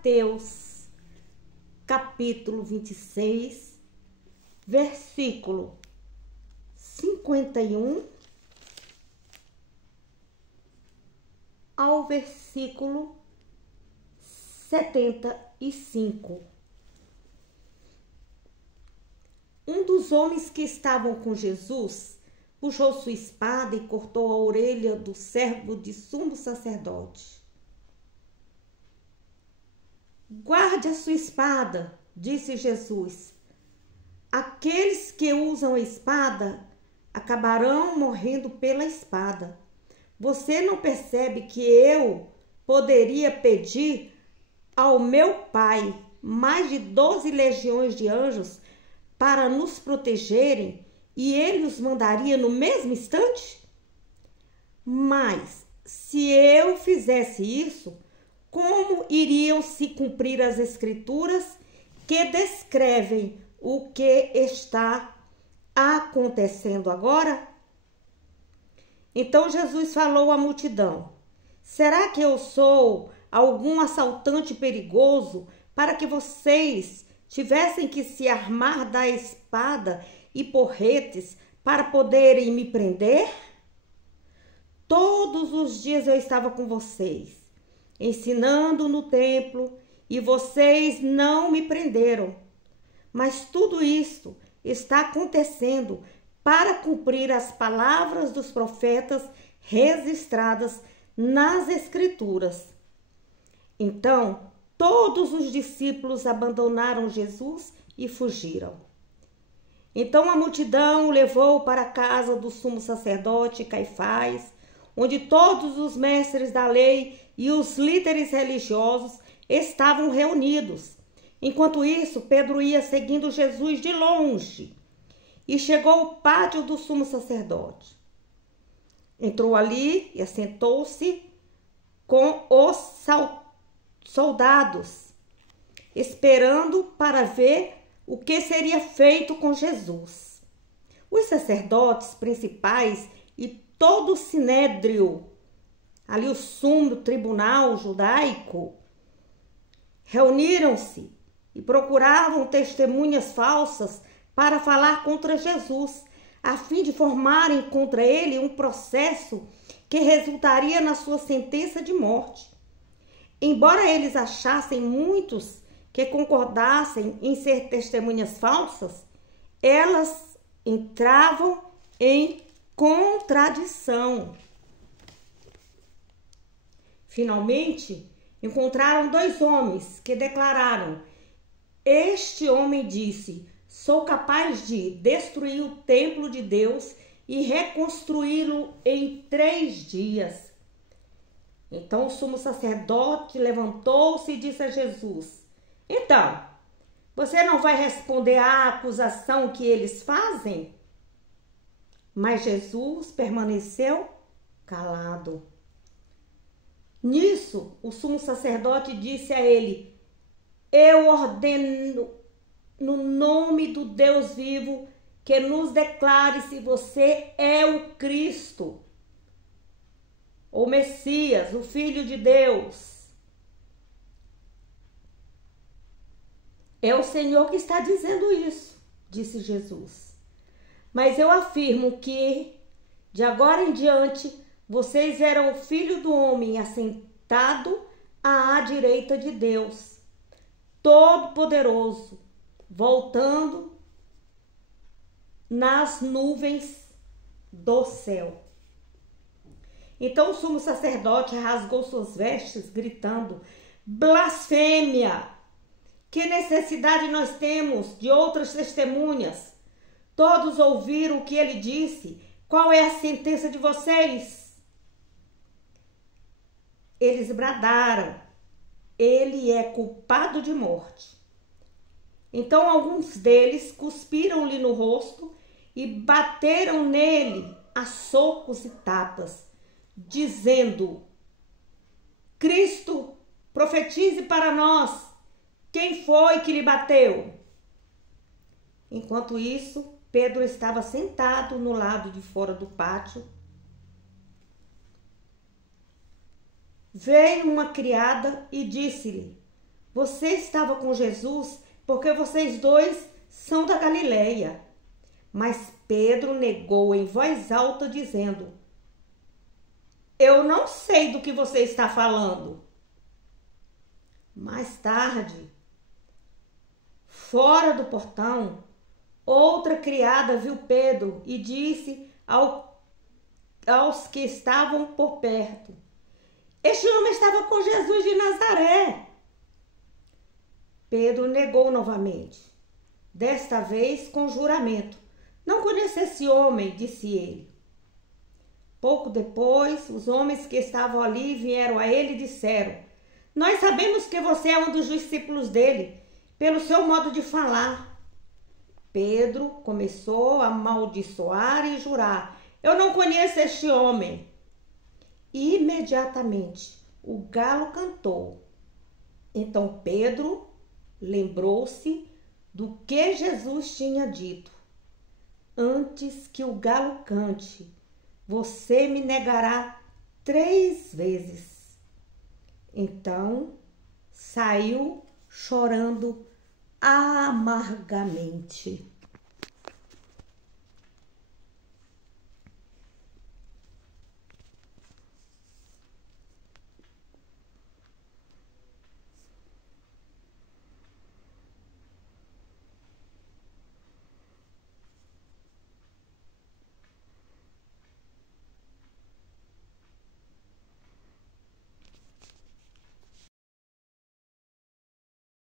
Mateus, capítulo 26, versículo 51 ao versículo 75. Um dos homens que estavam com Jesus puxou sua espada e cortou a orelha do servo de sumo sacerdote. Guarde a sua espada, disse Jesus. Aqueles que usam a espada acabarão morrendo pela espada. Você não percebe que eu poderia pedir ao meu Pai mais de 12 legiões de anjos para nos protegerem e ele os mandaria no mesmo instante? Mas se eu fizesse isso, como iriam se cumprir as escrituras que descrevem o que está acontecendo agora? Então Jesus falou à multidão: será que eu sou algum assaltante perigoso para que vocês tivessem que se armar da espada e porretes para poderem me prender? Todos os dias eu estava com vocês, ensinando no templo, e vocês não me prenderam. Mas tudo isso está acontecendo para cumprir as palavras dos profetas registradas nas Escrituras. Então, todos os discípulos abandonaram Jesus e fugiram. Então a multidão o levou para a casa do sumo sacerdote Caifás, onde todos os mestres da lei e os líderes religiosos estavam reunidos. Enquanto isso, Pedro ia seguindo Jesus de longe e chegou ao pátio do sumo sacerdote. Entrou ali e assentou-se com os soldados, esperando para ver o que seria feito com Jesus. Os sacerdotes principais e todo o sinédrio, ali o sumo tribunal judaico, reuniram-se e procuravam testemunhas falsas para falar contra Jesus, a fim de formarem contra ele um processo que resultaria na sua sentença de morte. Embora eles achassem muitos que concordassem em ser testemunhas falsas, elas entravam em contradição. Finalmente, encontraram dois homens que declararam: este homem disse: sou capaz de destruir o templo de Deus e reconstruí-lo em 3 dias. Então o sumo sacerdote levantou-se e disse a Jesus: então, você não vai responder à acusação que eles fazem? Mas Jesus permaneceu calado. Nisso, o sumo sacerdote disse a ele: eu ordeno no nome do Deus vivo que nos declare se você é o Cristo, o Messias, o Filho de Deus. É o Senhor que está dizendo isso, disse Jesus. Mas eu afirmo que, de agora em diante, vocês verão o Filho do Homem assentado à direita de Deus, Todo-Poderoso, voltando nas nuvens do céu. Então o sumo sacerdote rasgou suas vestes, gritando: blasfêmia! Que necessidade nós temos de outras testemunhas? Todos ouviram o que ele disse. Qual é a sentença de vocês? Eles bradaram: ele é culpado de morte. Então alguns deles cuspiram-lhe no rosto e bateram nele a socos e tapas, dizendo: Cristo, profetize para nós, quem foi que lhe bateu? Enquanto isso, Pedro estava sentado no lado de fora do pátio. Veio uma criada e disse-lhe: Você estava com Jesus porque vocês dois são da Galileia. Mas Pedro negou em voz alta, dizendo: Eu não sei do que você está falando. Mais tarde, fora do portão, outra criada viu Pedro e disse aos que estavam por perto: Este homem estava com Jesus de Nazaré. Pedro negou novamente, desta vez com juramento: Não conheço esse homem, disse ele. Pouco depois, os homens que estavam ali vieram a ele e disseram: Nós sabemos que você é um dos discípulos dele, pelo seu modo de falar. Pedro começou a amaldiçoar e jurar: Eu não conheço este homem. E imediatamente o galo cantou. Então Pedro lembrou-se do que Jesus tinha dito: Antes que o galo cante, você me negará 3 vezes. Então saiu chorando amargamente.